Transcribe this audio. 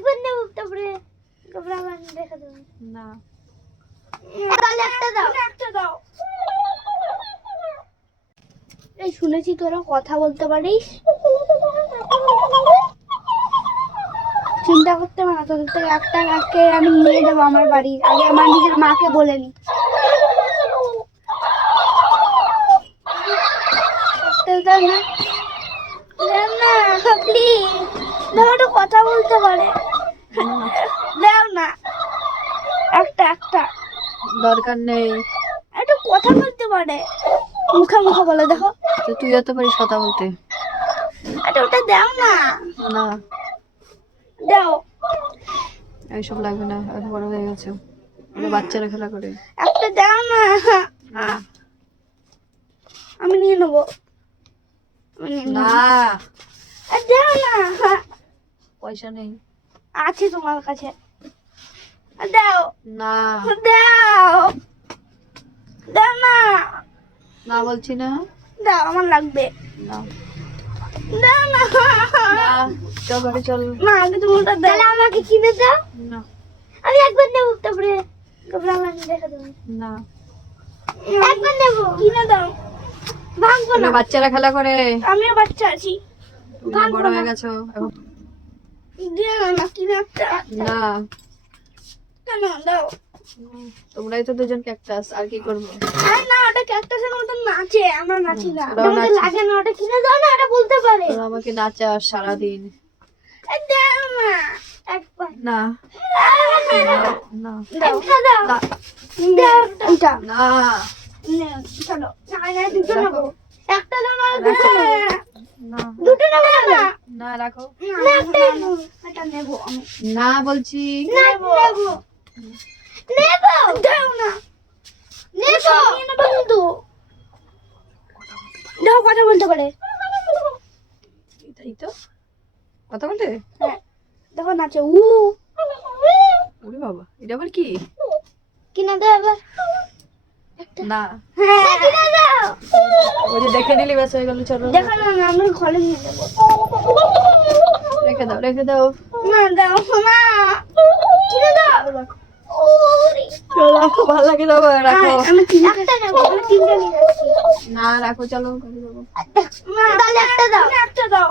একবার নেব তারপরে আবার দেখা দেব না তাহলে একটা দাও এই শুনেছি তোরা কথা বলতে পারিস চিন্তা করতে পারা তোদের থেকে একটা কাকে আমি নিয়ে যাবো আমার বাড়ি আগে আমার নিজের মাকে বলে নি কথা বলতে পারে দাও না একটা দরকার নেই একটু কথা বলতে পারে মুখে মুখে বলে দেখো তো তুই এত পারিস কথা বলতে আরে ওটা দাও না না দাও এইসব লাগবে না এখন বড় হয়ে গেছে বাচ্চারা খেলা করে একটা দাও না না আমি নিয়ে নেবো না দাও না পয়সা নেই আছে তোমার কাছে দাও না দাও দাও না না বলছি না দাও আমার লাগবে না দাও না না চল ঘরে চল না আগে তুমি ওটা দাও তাহলে আমাকে কিনে দাও না আমি একবার নেবো তারপরে আমার দেখা দেবো না একবার নেবো কিনে দাও ভাঙবো না বাচ্চারা খেলা করে আমিও বাচ্চা আছি তুমি না বড় হয়ে গেছো এখন দাও না কিনে একটা না কেন দাও তোমরাই তো দুজন ক্যাকটাস আর কি করবো আরে না ওটা ক্যাকটাসের মতন নাচে আমরা নাচি না ওরাও আমাদের নাচে। লাগে না ওটা কিনে দাও না এটা বলতে পারে তোরা আমাকে নাচাস সারাদিন দাও না একবার না না একটা দাও না দাও এটা না নে, চলো না না দুটো রাখো। নেবো একটা দাও না দুটো নেবো না দুটো নেবো না না রাখো না একটা নেবো এটা নেবো আমি না বলছি নেবো নেবো দাও না নেবো নিয়ে নেবো কিন্তু দাও কথা বলতে পারে এটাই তো কথা বলতে হ্যাঁ দেখো নাচে ওরে বাবা এটা আবার কি কিনা দাও এবার না হ্যাঁ কিনা দাও ওই যে দেখে নিলি ব্যাস হয়ে গেল চলো দেখো না না, আমি ঘরে নিয়ে যাবো রেখে দাও না দাও না কিনা দাও ওরে রাখো ভালো লাগে যাবো রাখো আমি তিনটা নেবো আমি তিনটা নিয়ে যাচ্ছি না রাখো চলো ঘরে যাবো না তাহলে একটা দাও